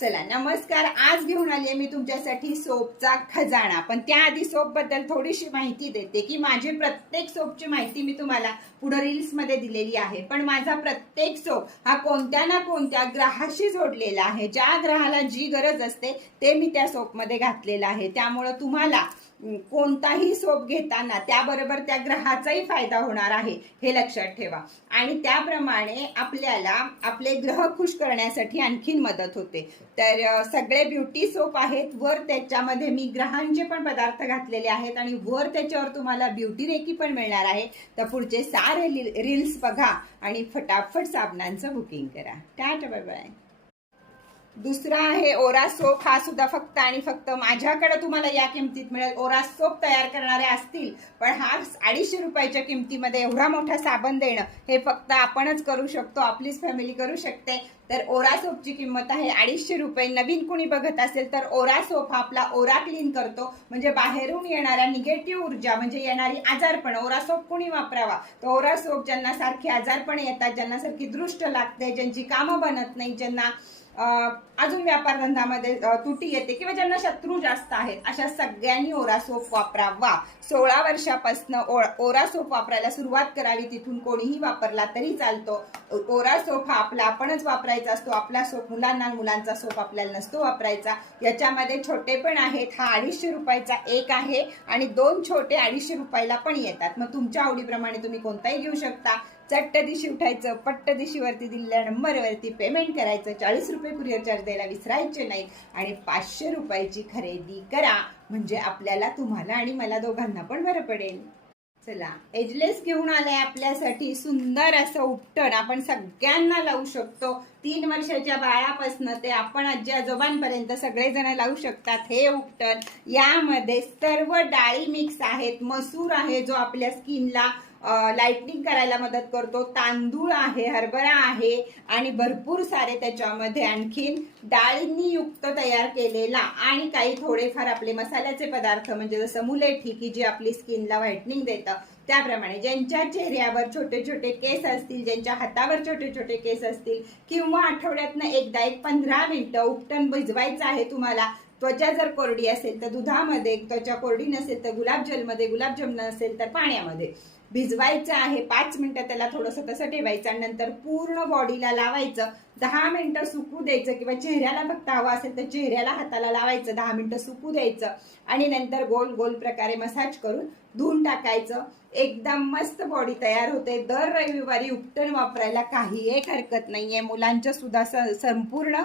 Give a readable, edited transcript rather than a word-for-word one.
चला नमस्कार. आज घेऊन आली मी तुमच्यासाठी सोपचा खजाना. पण त्याआधी सोप बद्दल थोडीशी माहिती देते की माझी प्रत्येक सोपची माहिती मी तुम्हाला पुढे रील्स मध्ये दिलेली आहे. पण माझा प्रत्येक सोप हा कोणत्या ना कोणत्या ग्रहाशी जोडलेला आहे. ज्या ग्रहाला जी गरज असते ते मी त्या सोप मध्ये घातलेलं आहे. त्यामुळे तुम्हाला कोणताही सोप घेताना त्याबरोबर त्या ग्रहाचाही फायदा होणार आहे हे लक्षात ठेवा. आणि त्याप्रमाणे आपल्याला आपले ग्रह खुश करण्यासाठी आणखीन मदत होते. तर सगळे ब्युटी सोप आहेत. वर त्याच्यामध्ये मी ग्रहांचे पण पदार्थ घातलेले आहेत आणि वर त्याच्यावर तुम्हाला ब्युटी रेकी पण मिळणार आहे. तर पुढचे सारे रील्स बघा आणि फटाफट साबणांचं बुकिंग करा. टाटा बाय बाय. दुसरा आहे ओरा सोप. हा सुद्धा फक्त आणि फक्त माझ्याकडे तुम्हाला या किमतीत मिळेल. ओरा सोप तयार करणारे असतील पण हा 250 रुपयाच्या किमतीमध्ये एवढा मोठा साबण देणं हे फक्त आपणच करू शकतो. आपलीच फॅमिली करू शकते. तर ओरा सोपची किंमत आहे 250 रुपये. नवीन कुणी बघत असेल तर ओरा सोप हा आपला ओरा क्लीन करतो. म्हणजे बाहेरून येणाऱ्या निगेटिव्ह ऊर्जा म्हणजे येणारी आजारपण ओरा सोप कुणी वापरावा. तर ओरा सोप ज्यांना सारखे आजारपण येतात, ज्यांना सारखी दृष्ट लागते, ज्यांची कामं बनत नाही, ज्यांना अजून व्यापार धंद्यामध्ये तुटी येते किंवा ज्यांना शत्रू जास्त आहेत, अशा सगळ्यांनी ओरा सोप वापरावा. 16 वर्षापासून ओरा सोप वापरायला सुरुवात करावी. तिथून कोणीही वापरला तरी चालतो. ओरा सोप हा आपला आपणच वापरायचा असतो. आपला सोप मुलांना, मुलांचा सोप आपल्याला नसतो वापरायचा. याच्यामध्ये छोटे पण आहेत. हा 250 रुपयाचा एक आहे आणि 2 छोटे 250 रुपयाला पण येतात. मग तुमच्या आवडीप्रमाणे तुम्ही कोणताही घेऊ शकता. चट्ट दिशी उठायचं, पट्ट दिशीवरती दिलेल्या नंबरवरती पेमेंट करायचं. 40 रुपये कुरिअर चार्ज द्यायला विसरायचे नाही आणि 500 रुपयाची खरेदी करा. म्हणजे आपल्याला, तुम्हाला आणि मला दोघांना पण बरं पडेल. चला एजलेस घेऊन आलाय आपल्यासाठी सुंदर असं उपटन. आपण सगळ्यांना लावू शकतो. 3 वर्षाच्या बाळापासून ते आपण आजी आजोबांपर्यंत सगळेजण लावू शकतात हे उपटन. यामध्ये सर्व डाळी मिक्स आहेत. मसूर आहे जो आपल्या स्किनला लाइटनिंग करायला मदत करतो. तांदूळ आहे, हरभरा आहे आणि भरपूर सारे त्याच्यामध्ये आणखीन डाळींनी युक्त तयार केलेला आणि काही थोडेफार आपले मसाल्याचे पदार्थ म्हणजे जसं मुलेठी की जी आपली स्किनला व्हाईटनिंग देतं. त्याप्रमाणे ज्यांच्या चेहऱ्यावर छोटे छोटे केस असतील, ज्यांच्या हातावर छोटे छोटे केस असतील किंवा आठवड्यातनं एकदा 15 मिनिटं उपटन भिजवायचं आहे तुम्हाला. त्वचा जर कोरडी असेल तर दुधामध्ये, त्वचा कोरडी नसेल तर गुलाबजलमध्ये, गुलाबजल नसेल तर पाण्यामध्ये भिजवायचं आहे. 5 मिनिटं त्याला थोडंसं तसं ठेवायचं आणि नंतर पूर्ण बॉडीला लावायचं. 10 मिनिटं सुकू द्यायचं किंवा चेहऱ्याला फक्त हवं असेल तर चेहऱ्याला हाताला लावायचं. 10 मिनिटं सुकू द्यायचं आणि नंतर गोल गोल प्रकारे मसाज करून धुवून टाकायचं. एकदम मस्त बॉडी तयार होते. दर रविवारी उपटन वापरायला काही एक हरकत नाहीये. मुलांच्या सुद्धा संपूर्ण